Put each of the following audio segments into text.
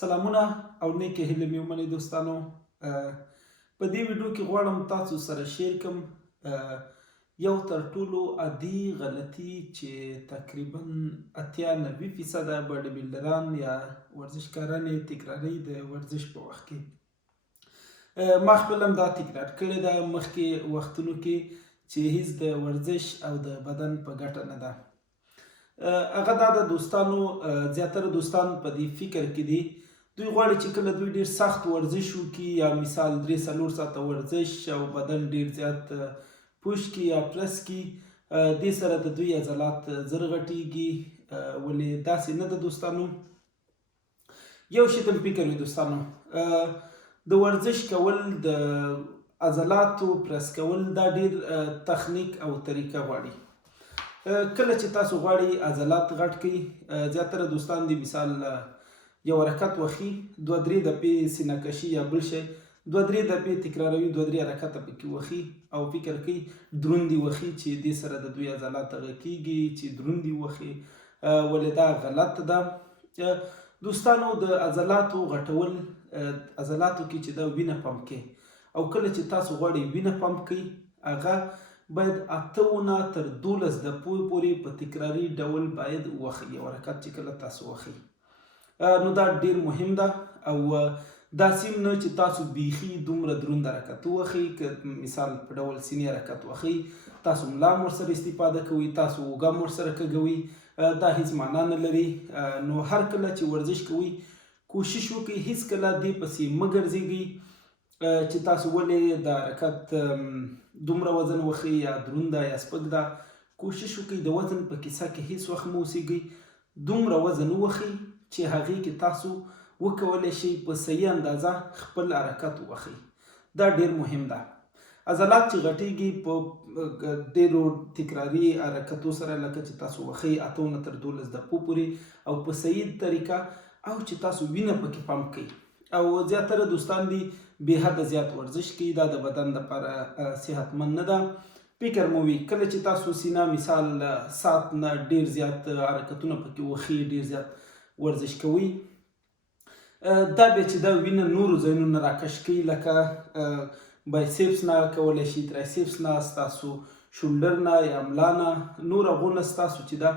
سلامونه او نیکې هیلې مې ومنئ دوستانو. په دې ویډیو کې غواړم تاسو سره شیر کړم یو تر ټولو عادي غلطي چې تقریبا 80-90% باډي بلډران یا ورزشکاران یې تکراروي د ورزش په وخت کې. ما خپل هم دا تکرار کړې ده مخکې وختونو کې چې هیڅ د ورزش او د بدن په ګټه نه ده. هغه دا د دوستانو زیاتره دوستان په دې فکر کې دي دوی غواړي چې کله دوی ډیر سخت ورزش وکړي یا مثال 3-4 ساعته ورزش او بدن ډیر زیات پوش کړي یا پرس کړي دې سره د دوی عضلات زر غټیږي ولې داسې نه ده دوستانو. یو شی ته فکر وي دوستانو د ورزش کول د عضلاتو پرس کول دا ډیر تخنیک او طریقه غواړي. کله چې تاسو غواړئ عضلات غټ کړئ زیاتره دوستان دي مثال یو حرکت وخی 2-3 دقیقې سینه کشي یا بل شی 2-3 دقیقې تکراروي 2-3 حرکته پکې وخی او فکر کوي دروندې وخی چې دې سره د دوی عضلات هغه کیږي چې دروندې وخی ولې دا غلط ده. دوستانو د عضلاتو غټول عضلاتو کې چې دا وینه پمپ کوي او کله چې تاسو غواړئ وینه پمپ کوي هغه باید 8 تر 12 دقیقو پورې په تکراري ډول باید وخی یو حرکت چې کله تاسو وخی نو دا ډیر مهم ده او داسې نه چې تاسو بیخي دومره دروند حرکت وخی که مثال په ډول سینې حرکت وخی تاسو ملا هم ورسره استفاده کوئ تاسو اوږه هم ورسره کږوئ دا هیڅ معنا نه لري. نو هر کله چې ورزش کوئ کوشش وکړئ هیڅ کله دې پسې مه ګرځېږئ چې تاسو ولې د حرکت دومره وزن وخی یا دروند ده یا سپک ده. کوشش وکړئ د وزن په کیسه کې هیڅ وخت مه اوسېږئ دومره وزن وخی چې هغې کې تاسو وکولی شئ په صحیح اندازه خپل حرکت وخی. دا ډیر مهم ده. عضلات چې غټیږي په ډیرو تکراري حرکتو سره لکه چې تاسو وخی 8 تر 12 دقیقو پورې او په صحیح طریقه او چې تاسو وینه پکې پمپ کړئ او زیاتره دوستان دي بې حده زیات ورزش کوي دا د بدن لپاره صحتمند نه ده. فکر مو وي کله چې تاسو سینه مثال ساعت نه ډیر زیات حرکتونه پکې وخی ډیر زیات ورزش کوي دا بیا چې دا وینه نورو ځایونو نه راکش کوي لکه بایسپس نه کولی شي ترایسپس نه ستاسو شولډر نه یا ملا نه نور هغو نه ستاسو چې دا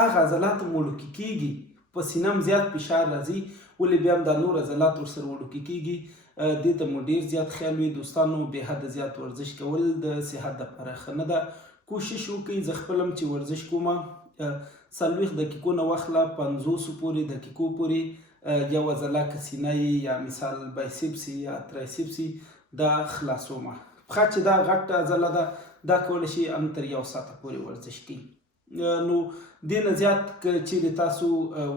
هغه عضلات مو وړوکي کیږي په سینه هم زیات فشار راځي ولې بیا هم دا نور عضلات ورسره وړوکي کیږي دې ته مو ډیر زیات خیال وي دوستانو. بې حده زیات ورزش کول د صحت دپاره ښه نه ده. کوشش وکړئ زه خپل هم چې ورزش کومه 40 دقیقو نه واخله 50 پورې دقیقو پورې یو عضله که سینه یا مثال بایسپس یا ترایسپس دا خلاصومه. پښه چې دا غټ عضله ده دا کولی شي هم تر 1 ساعته پورې ورزش کوي. نو دې نه زیات که چیرې تاسو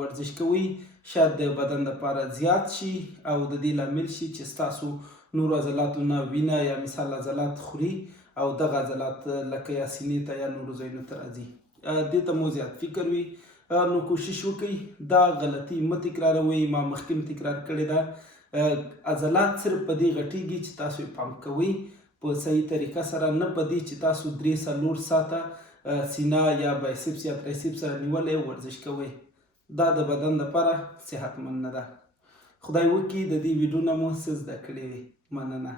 ورزش کوئ شاید د بدن لپاره زیات شي او د دې لامل شي چې ستاسو نورو عضلاتو نه وینه یا مثال عضلات خوري او دغه عضلات لکه یا سینې ته یا نورو ځایونو ته راځي دې ته مو زیات فکر وي. نو کوشش وکړئ دا غلطي مه تکراروئ. ما مخکې هم تکرار کړې ده عضلات صرف په دې غټیږي چې تاسو یې پمپ کوئ په صحیح طریقه سره نه په دې چې تاسو 3-4 ساعته سینه یا بایسپس یا ترایسپس سره نیولی ورزش کوئ دا د بدن لپاره صحتمند نه ده. خدای وکړي د دې ویډیو نه مو څه زده کړي وي. مننه.